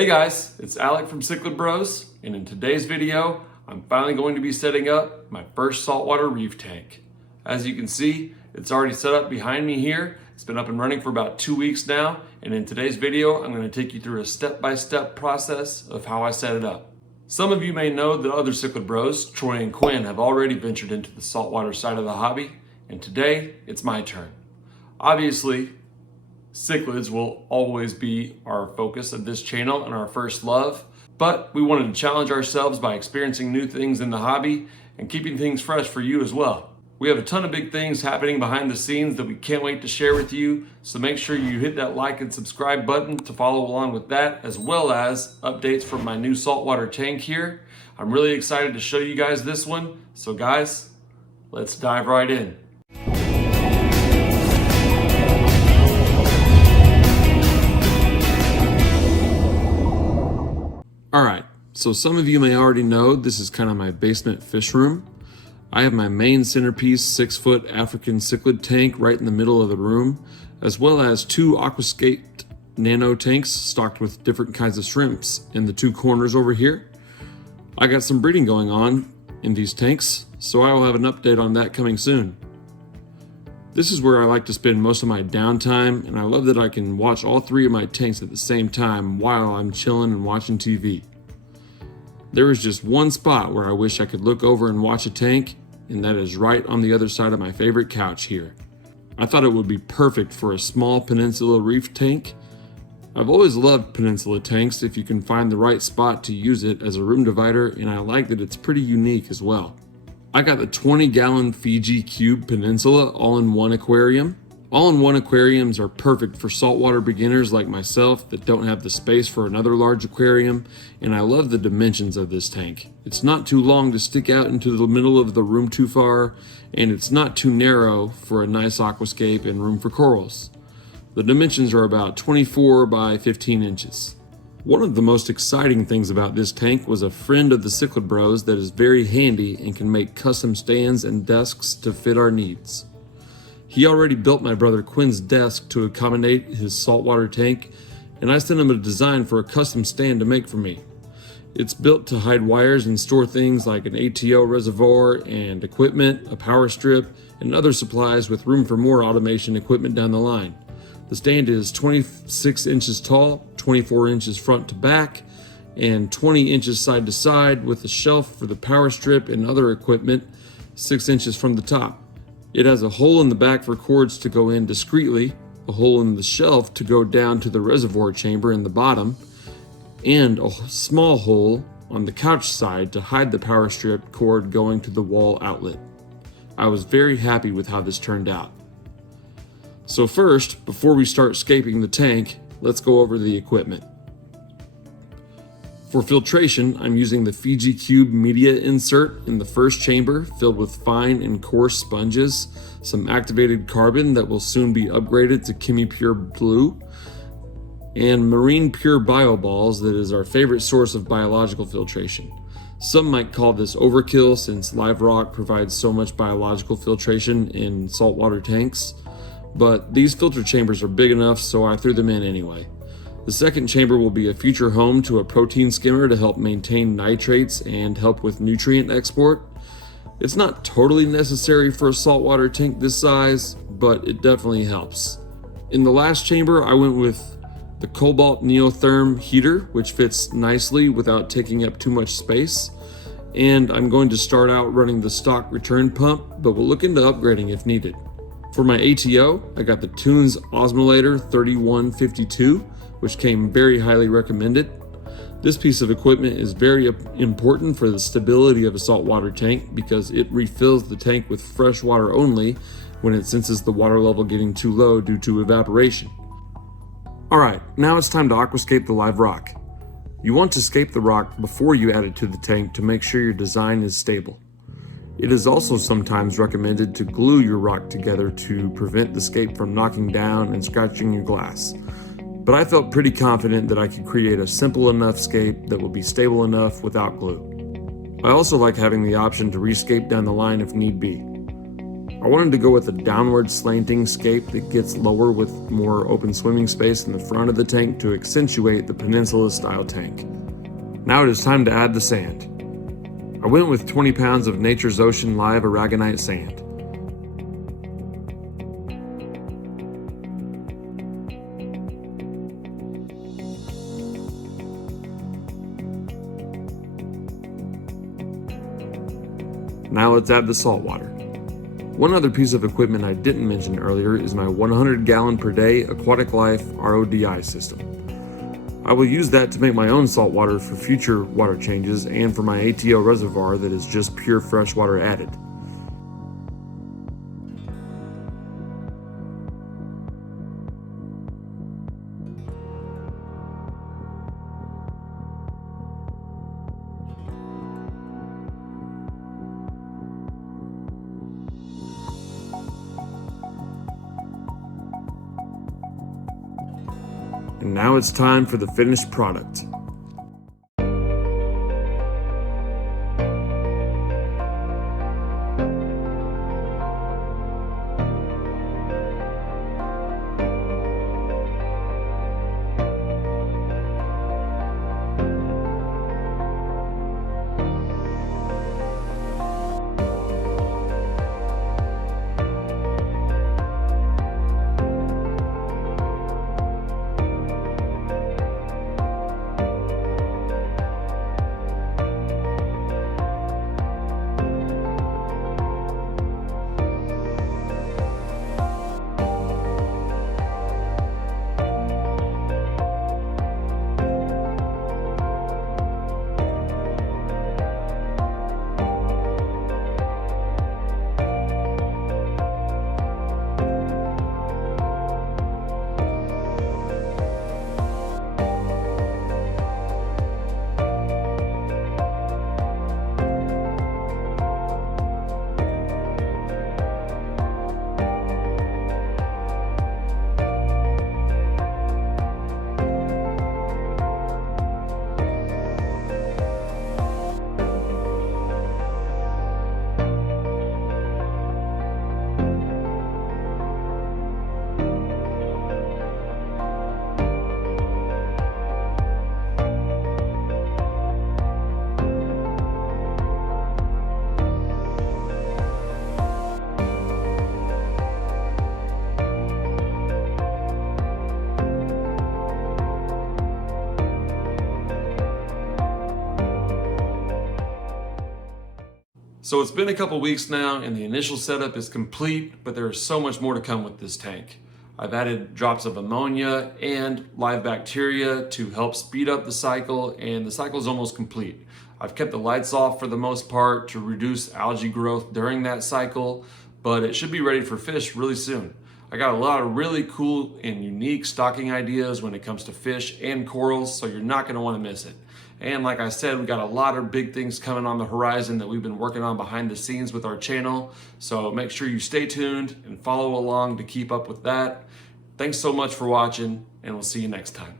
Hey guys, it's Alec from Cichlid Bros, and in today's video, I'm finally going to be setting up my first saltwater reef tank. As you can see, it's already set up behind me here. It's been up and running for about 2 weeks now, and in today's video, I'm going to take you through a step-by-step process of how I set it up. Some of you may know that other Cichlid Bros, Troy and Quinn, have already ventured into the saltwater side of the hobby, and today, it's my turn. Obviously, cichlids will always be our focus of this channel and our first love, but we wanted to challenge ourselves by experiencing new things in the hobby and keeping things fresh for you as well. We have a ton of big things happening behind the scenes that we can't wait to share with you, so make sure you hit that like and subscribe button to follow along with that, as well as updates from my new saltwater tank here. I'm really excited to show you guys this one, so guys, let's dive right in. Alright, so some of you may already know this is kind of my basement fish room. I have my main centerpiece 6-foot African cichlid tank right in the middle of the room, as well as two Aquascaping Nano tanks stocked with different kinds of shrimps in the two corners over here. I got some breeding going on in these tanks, so I will have an update on that coming soon. This is where I like to spend most of my downtime, and I love that I can watch all three of my tanks at the same time while I'm chilling and watching TV. There is just one spot where I wish I could look over and watch a tank, and that is right on the other side of my favorite couch here. I thought it would be perfect for a small Peninsula Reef tank. I've always loved Peninsula tanks if you can find the right spot to use it as a room divider, and I like that it's pretty unique as well. I got the 20-gallon Fiji Cube Peninsula all-in-one aquarium. All-in-one aquariums are perfect for saltwater beginners like myself that don't have the space for another large aquarium, and I love the dimensions of this tank. It's not too long to stick out into the middle of the room too far, and it's not too narrow for a nice aquascape and room for corals. The dimensions are about 24 by 15 inches. One of the most exciting things about this tank was a friend of the Cichlid Bros that is very handy and can make custom stands and desks to fit our needs. He already built my brother Quinn's desk to accommodate his saltwater tank, and I sent him a design for a custom stand to make for me. It's built to hide wires and store things like an ATO reservoir and equipment, a power strip, and other supplies with room for more automation equipment down the line. The stand is 26 inches tall, 24 inches front to back, and 20 inches side to side with a shelf for the power strip and other equipment 6 inches from the top. It has a hole in the back for cords to go in discreetly, a hole in the shelf to go down to the reservoir chamber in the bottom, and a small hole on the couch side to hide the power strip cord going to the wall outlet. I was very happy with how this turned out. So first, before we start scaping the tank, let's go over the equipment. For filtration, I'm using the Fiji Cube media insert in the first chamber filled with fine and coarse sponges, some activated carbon that will soon be upgraded to Chemi Pure Blue, and Marine Pure Bio Balls that is our favorite source of biological filtration. Some might call this overkill since live rock provides so much biological filtration in saltwater tanks, but these filter chambers are big enough, so I threw them in anyway. The second chamber will be a future home to a protein skimmer to help maintain nitrates and help with nutrient export. It's not totally necessary for a saltwater tank this size, but it definitely helps. In the last chamber, I went with the Cobalt Neotherm heater, which fits nicely without taking up too much space. And I'm going to start out running the stock return pump, but we'll look into upgrading if needed. For my ATO, I got the Tunes Osmolator 3152, which came very highly recommended. This piece of equipment is very important for the stability of a saltwater tank because it refills the tank with fresh water only when it senses the water level getting too low due to evaporation. Alright, now it's time to aquascape the live rock. You want to scape the rock before you add it to the tank to make sure your design is stable. It is also sometimes recommended to glue your rock together to prevent the scape from knocking down and scratching your glass. But I felt pretty confident that I could create a simple enough scape that will be stable enough without glue. I also like having the option to rescape down the line if need be. I wanted to go with a downward slanting scape that gets lower with more open swimming space in the front of the tank to accentuate the Peninsula style tank. Now it is time to add the sand. I went with 20 pounds of Nature's Ocean Live Aragonite sand. Now let's add the salt water. One other piece of equipment I didn't mention earlier is my 100 gallon per day Aquatic Life RODI system. I will use that to make my own salt water for future water changes and for my ATO reservoir that is just pure fresh water added. And now it's time for the finished product. So it's been a couple weeks now and the initial setup is complete, but there is so much more to come with this tank. I've added drops of ammonia and live bacteria to help speed up the cycle, and the cycle is almost complete. I've kept the lights off for the most part to reduce algae growth during that cycle, but it should be ready for fish really soon. I got a lot of really cool and unique stocking ideas when it comes to fish and corals, so you're not gonna wanna miss it. And like I said, we got a lot of big things coming on the horizon that we've been working on behind the scenes with our channel. So make sure you stay tuned and follow along to keep up with that. Thanks so much for watching, and we'll see you next time.